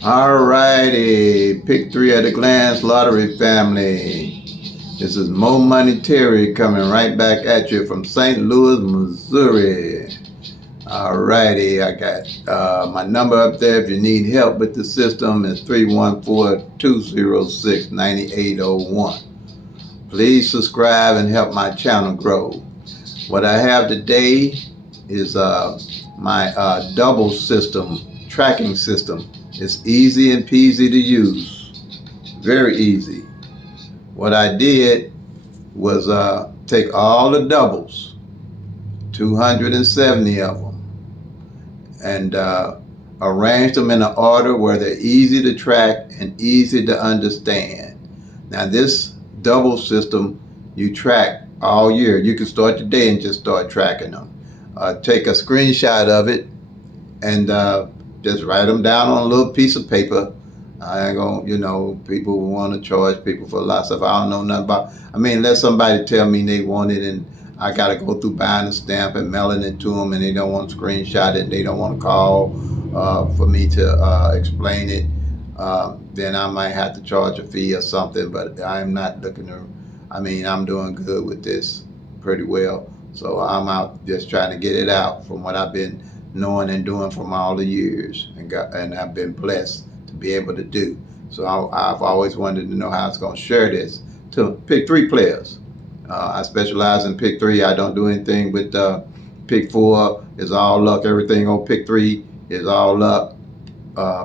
Alrighty, Pick-3 at a glance lottery family. This is Mo Money Terry coming right back at you from St. Louis, Missouri. Alrighty, I got my number up there if you need help with the system is 314-206-9801. Please subscribe and help my channel grow. What I have today is my double system, tracking system. It's easy and peasy to use, very easy. What I did was take all the doubles, 270 of them, and arrange them in an order where they're easy to track and easy to understand. Now this double system you track all year. You can start today and just start tracking them. Take a screenshot of it and just write them down on a little piece of paper. I ain't gonna, people want to charge people for a lot of stuff I don't know nothing about. Let somebody tell me they want it and I gotta go through buying a stamp and mailing it to them and they don't want to screenshot it and they don't want to call for me to explain it. Then I might have to charge a fee or something, but I'm not looking to, I'm doing good with this pretty well. So I'm out just trying to get it out from what I've been knowing and doing from all the years, and I've been blessed to be able to do. So I've always wanted to know how it's going to share this to Pick-3 players. I specialize in Pick-3. I don't do anything with Pick-4. It's all luck. Everything on Pick-3 is all luck.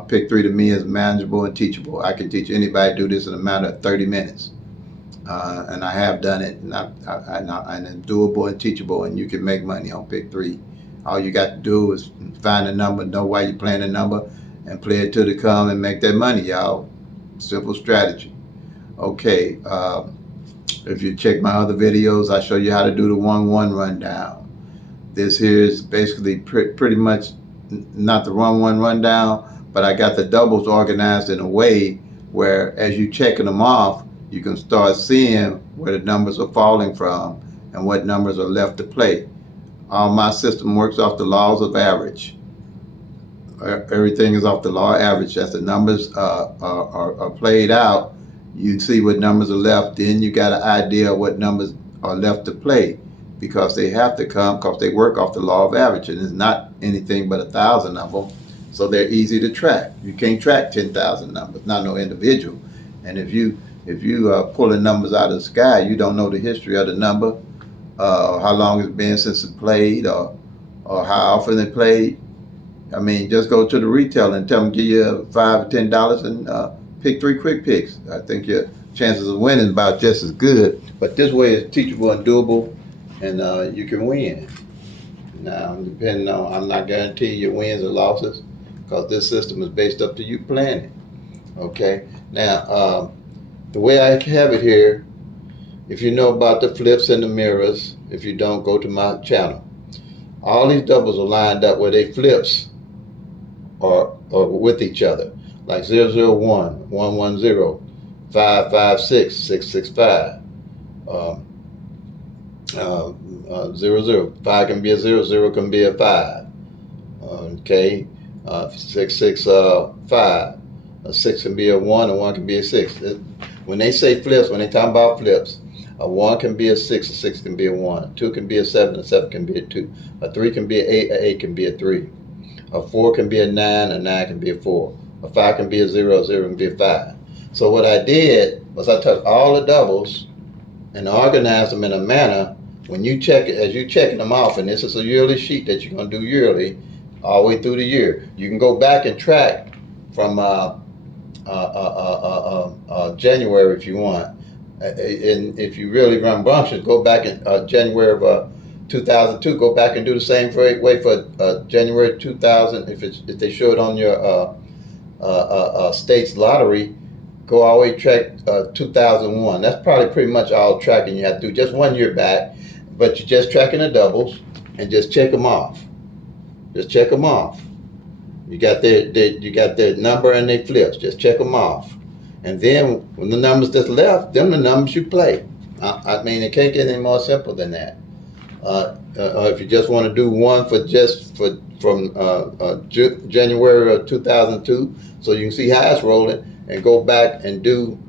Pick-3 to me is manageable and teachable. I can teach anybody to do this in a matter of 30 minutes. And I have done it, and it's doable and teachable, and you can make money on Pick-3. All you got to do is find a number, know why you're playing a number, and play it till they come and make that money, y'all. Simple strategy. Okay, if you check my other videos, I show you how to do the 1-1 rundown. This here is basically pretty much not the 1-1 rundown, but I got the doubles organized in a way where as you checking them off, you can start seeing where the numbers are falling from and what numbers are left to play. All my system works off the laws of average. Everything is off the law of average. As the numbers are played out, you see what numbers are left. Then you got an idea of what numbers are left to play, because they have to come, because they work off the law of average, and it's not anything but 1,000 of them. So they're easy to track. You can't track 10,000 numbers, not no individual. And if you pulling numbers out of the sky, you don't know the history of the number, how long it's been since it played, or how often it played. Just go to the retailer and tell them give you $5 or $10 and pick 3 quick picks. I think your chances of winning about just as good. But this way is teachable and doable, and you can win. Now, depending on, I'm not guaranteeing your wins or losses, because this system is based up to you planning. Okay. Now, the way I have it here, if you know about the flips and the mirrors, if you don't, go to my channel. All these doubles are lined up where they flips are with each other, like 001, 110, 556, 665, 00. 5 can be a 0, 0 can be a 5. Okay, 665. A 6 can be a 1, a 1 can be a 6. When they say flips, when they talk about flips, a 1 can be a 6, a 6 can be a 1, a 2 can be a 7, a 7 can be a 2, a 3 can be an 8, a 8 can be a 3, a 4 can be a 9, a 9 can be a 4, a 5 can be a 0, a 0 can be a 5. So what I did was I took all the doubles and organized them in a manner, when you check it, as you're checking them off, and this is a yearly sheet that you're going to do yearly, all the way through the year. You can go back and track from January if you want. And if you really run bunches, go back in January of 2002. Go back and do the same way for January 2000. If they show it on your state's lottery, go all the way track 2001. That's probably pretty much all tracking you have to do. Just 1 year back, but you're just tracking the doubles and just check them off. Just check them off. You got their number and they flips. Just check them off. And then when the numbers that's left, them the numbers you play. It can't get any more simple than that. If you just want to do one from January of 2002, so you can see how it's rolling, and go back and do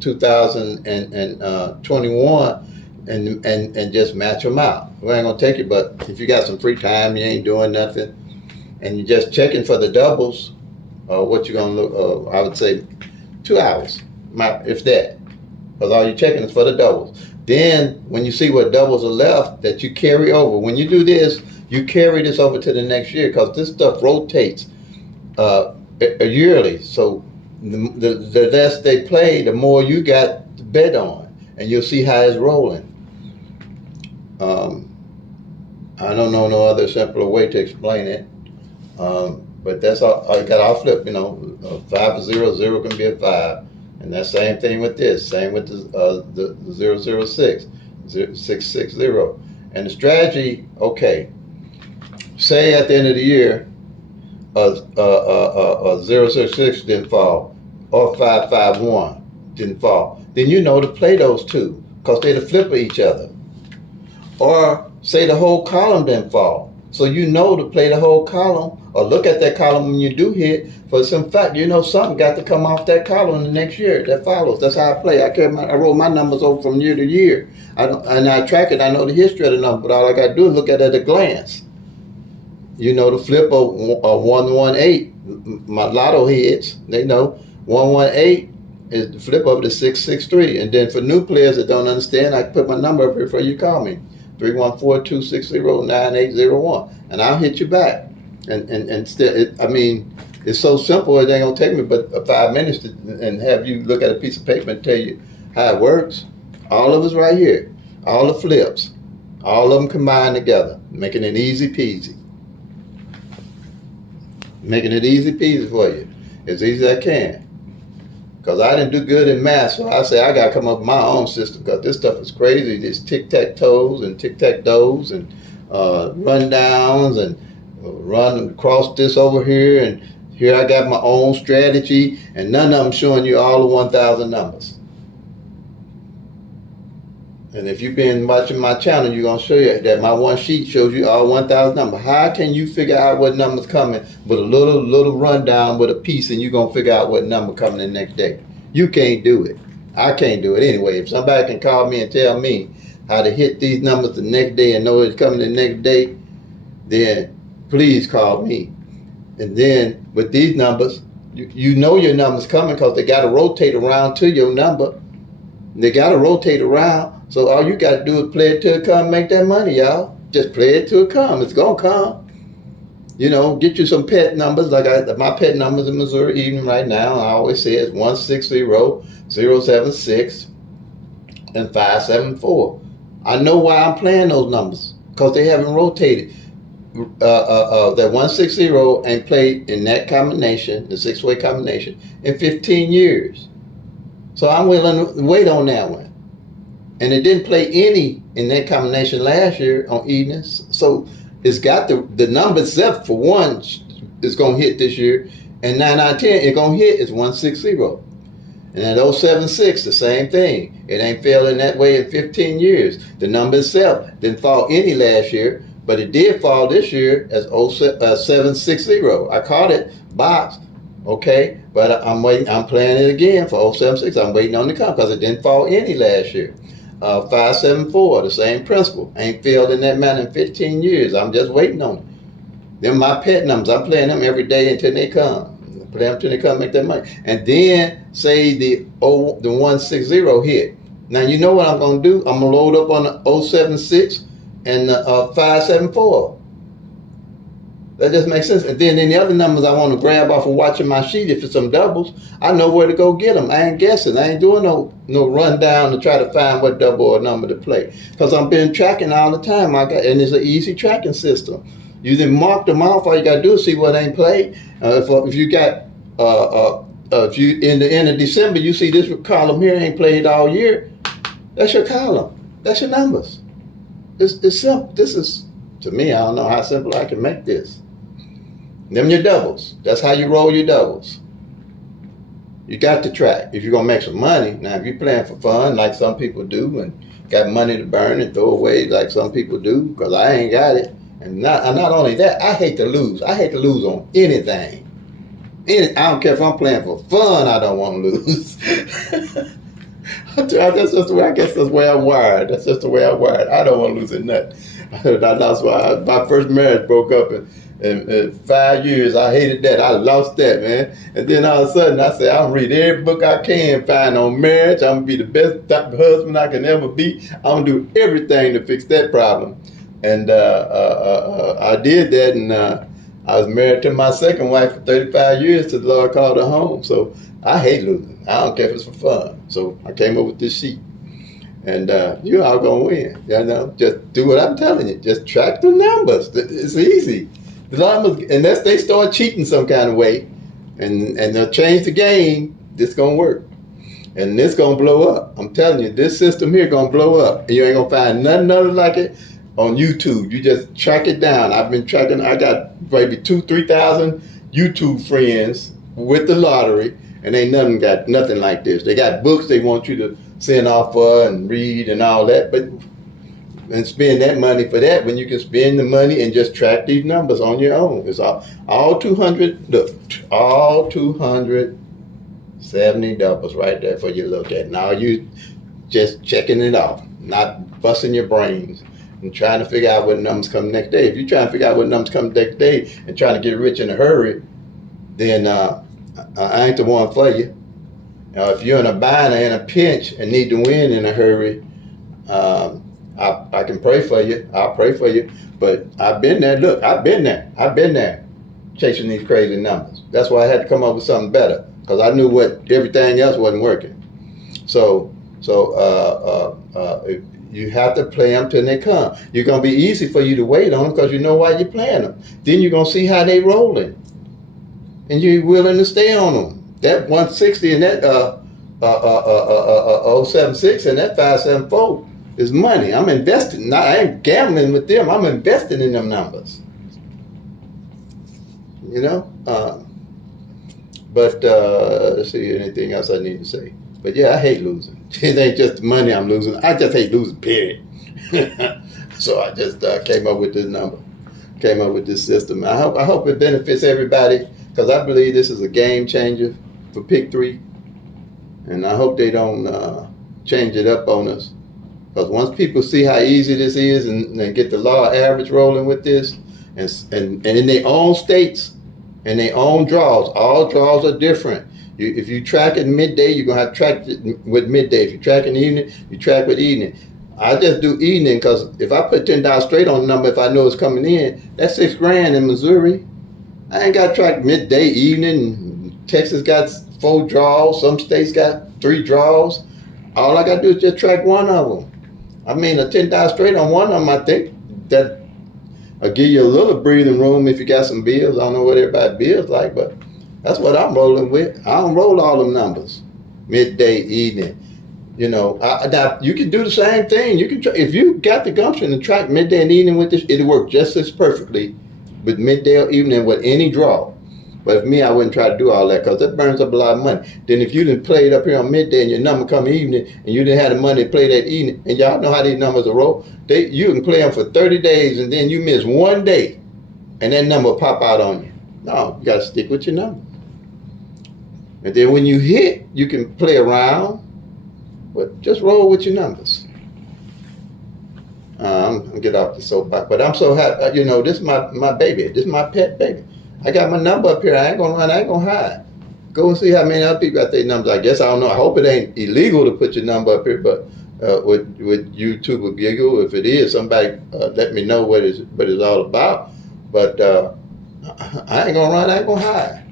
2021 and just match them out. We ain't gonna take it, but if you got some free time, you ain't doing nothing, and you're just checking for the doubles, what you gonna look? I would say 2 hours, if that, because all you're checking is for the doubles. Then when you see what doubles are left, that you carry over. When you do this, you carry this over to the next year, because this stuff rotates yearly. So the less they play, the more you got to bet on, and you'll see how it's rolling. I don't know no other simpler way to explain it, but that's all. I got all flip. 5 0, 0 can be a 5, and that same thing with this. Same with the 006, 660, and the strategy. Okay, say at the end of the year, 006 didn't fall, or 551 didn't fall. Then you know to play those two, because they're the flip of each other. Or say the whole column didn't fall, so you know to play the whole column, or look at that column when you do hit. For some fact, something got to come off that column the next year that follows. That's how I play. I roll my numbers over from year to year. And I track it. I know the history of the number, but all I got to do is look at it at a glance. The flip of 118, my lotto heads, they know 118 is the flip of the 663. And then for new players that don't understand, I put my number up here before you call me, 314-260-9801, and I'll hit you back. And still, it's so simple, it ain't gonna take me but 5 minutes and have you look at a piece of paper and tell you how it works. All of us right here, all the flips, all of them combined together, making it easy peasy. Making it easy peasy for you, as easy as I can. Because I didn't do good in math, so I say I got to come up with my own system, because this stuff is crazy. There's tic-tac-toes and tic-tac-does and rundowns and run across this over here, and here I got my own strategy, and none of them showing you all the 1,000 numbers. And if you've been watching my channel, you're going to show you that my one sheet shows you all 1,000 numbers. How can you figure out what number's coming with a little rundown with a piece, and you're going to figure out what number coming the next day? You can't do it. I can't do it anyway. If somebody can call me and tell me how to hit these numbers the next day and know it's coming the next day, then please call me. And then with these numbers, you know your number's coming, because they got to rotate around to your number. They got to rotate around. So all you got to do is play it till it come, make that money, y'all. Just play it till it come. It's going to come. Get you some pet numbers. Like my pet numbers in Missouri even right now, I always say it's 160, 076, and 574. I know why I'm playing those numbers, because they haven't rotated. That 160 ain't played in that combination, the 6-way combination, in 15 years. So I'm willing to wait on that one. And it didn't play any in that combination last year on evenings. So it's got the number itself, for one, is going to hit this year. And 9 out of 10, it's going to hit is 160. And at 076, the same thing. It ain't failed in that way in 15 years. The number itself didn't fall any last year, but it did fall this year as 760. I caught it box, okay? But I'm waiting. I'm playing it again for 076. I'm waiting on the come, because it didn't fall any last year. 574, the same principle. Ain't failed in that manner in 15 years. I'm just waiting on it. Them my pet numbers. I'm playing them every day until they come. Play them until they come, make that money. And then say the 160 hit. Now you know what I'm going to do? I'm going to load up on the 076 and the 574. That just makes sense. And then any other numbers I want to grab off of watching my sheet, if it's some doubles, I know where to go get them. I ain't guessing. I ain't doing no rundown to try to find what double or number to play, because I've been tracking all the time. And it's an easy tracking system. You then mark them off. All you got to do is see what ain't played. If you got if you in the end of December, you see this column here ain't played all year, that's your column. That's your numbers. It's simple. This is, to me, I don't know how simple I can make this. Them your doubles. That's how you roll your doubles. You got to track if you're going to make some money. Now, if you're playing for fun, like some people do, and got money to burn and throw away like some people do, because I ain't got it. And not only that, I hate to lose. I hate to lose on anything. I don't care if I'm playing for fun. I don't want to lose. That's just the way. I guess that's the way I'm wired. That's just the way I'm wired. I don't want to lose a nut. That's why my first marriage broke up in 5 years. I hated that. I lost that, man. And then all of a sudden, I said, I'm gonna read every book I can find on marriage. I'm gonna be the best type of husband I can ever be. I'm gonna do everything to fix that problem. And I did that, and I was married to my second wife for 35 years till the Lord called her home. So I hate losing. I don't care if it's for fun. So I came up with this sheet. And you're all going to win. You know, just do what I'm telling you. Just track the numbers. It's easy. The numbers, unless they start cheating some kind of way, and they'll change the game, this going to work. And this going to blow up. I'm telling you, this system here going to blow up. And you ain't going to find nothing other like it on YouTube. You just track it down. I've been tracking. I got maybe 2,000-3,000 YouTube friends with the lottery, and ain't nothing got nothing like this. They got books they want you to send off for and read and all that, and spend that money for that when you can spend the money and just track these numbers on your own. It's all 200. Look, all 270 doubles right there for you to look at. Now you just checking it off, not busting your brains and trying to figure out what numbers come next day. If you're trying to figure out what numbers come next day and trying to get rich in a hurry, then I ain't the one for you. If you're in a bind or in a pinch and need to win in a hurry, I can pray for you. I'll pray for you. But I've been there. Look, I've been there chasing these crazy numbers. That's why I had to come up with something better, because I knew what everything else wasn't working. So you have to play them till they come. You're going to be easy for you to wait on them because you know why you're playing them. Then you're going to see how they rolling, and you're willing to stay on them. That 160 and that 076 and that 574 is money. I'm investing. I ain't gambling with them. I'm investing in them numbers. You know? But let's see, anything else I need to say. But yeah, I hate losing. It ain't just the money I'm losing. I just hate losing, period. So I just came up with this number. Came up with this system. I hope it benefits everybody, because I believe this is a game changer for Pick-3, and I hope they don't change it up on us, because once people see how easy this is and get the law average rolling with this, and in their own states and their own draws, all draws are different. If you track it midday, you're going to have to track it with midday. If you track in the evening, you track with evening. I just do evening, because if I put $10 straight on the number, if I know it's coming in, that's $6,000 in Missouri. I ain't got to track midday, evening. Texas got 4 draws. Some states got 3 draws. All I got to do is just track one of them. I mean, a $10 straight on one of them, I think that will give you a little breathing room if you got some bills. I don't know what everybody's bills like, but that's what I'm rolling with. I don't roll all them numbers. Midday, evening. You know, now you can do the same thing. You can if you got the gumption to track midday and evening with this, it'll work just as perfectly with midday or evening with any draw. But for me, I wouldn't try to do all that, because that burns up a lot of money. Then if you didn't play it up here on midday and your number come evening, and you didn't have the money to play that evening, and y'all know how these numbers are roll, you can play them for 30 days, and then you miss one day, and that number will pop out on you. No, you got to stick with your number. And then when you hit, you can play around, but just roll with your numbers. I'm going to get off the soapbox, but I'm so happy. You know, this is my baby. This is my pet baby. I got my number up here. I ain't gonna run. I ain't gonna hide. Go and see how many other people got their numbers. I guess I don't know. I hope it ain't illegal to put your number up here, but with YouTube or Giggle, if it is, somebody let me know what it's all about. But I ain't gonna run. I ain't gonna hide.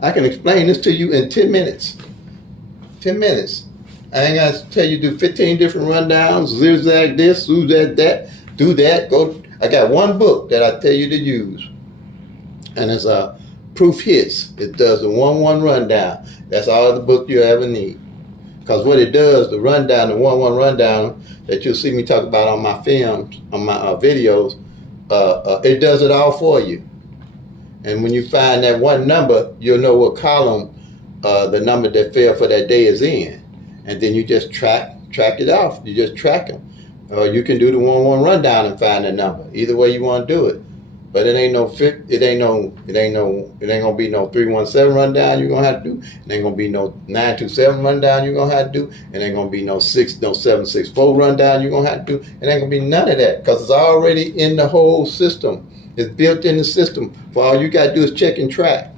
I can explain this to you in 10 minutes. 10 minutes. I ain't got to tell you do 15 different rundowns, zigzag this, zigzag that, do that. Go. I got one book that I tell you to use. And it's Proof Hits. It does a 1-1 rundown. That's all the book you ever need. Because what it does, the rundown, the 1-1 rundown that you'll see me talk about on my films, on my videos, it does it all for you. And when you find that one number, you'll know what column the number that fell for that day is in. And then you just track track it off. You just track them. Or you can do the 1-1 rundown and find the number. Either way you want to do it. But it ain't gonna be no 317 rundown you're gonna have to do. It ain't gonna be no 927 rundown you're gonna have to do. It ain't gonna be no 764 rundown you're gonna have to do. It ain't gonna be none of that because it's already in the whole system. It's built in the system. For all you gotta do is check and track.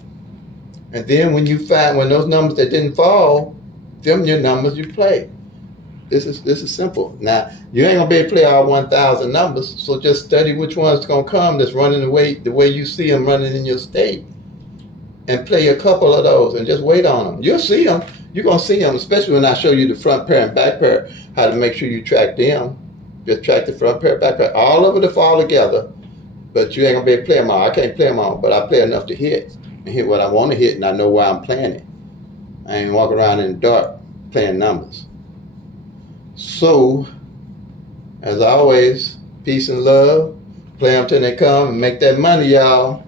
And then when those numbers that didn't fall, them your numbers you play. This is simple. Now you ain't gonna be able to play all 1,000 numbers, so just study which one's gonna come that's running the way you see them running in your state, and play a couple of those, and just wait on them. You'll see them. You're gonna see them, especially when I show you the front pair and back pair, how to make sure you track them. Just track the front pair, back pair. All of it will fall together, but you ain't gonna be able to play them all. I can't play them all, but I play enough to hit and hit what I want to hit, and I know why I'm playing it. I ain't walking around in the dark playing numbers. So, as always, peace and love. Play them till they come and make that money, y'all.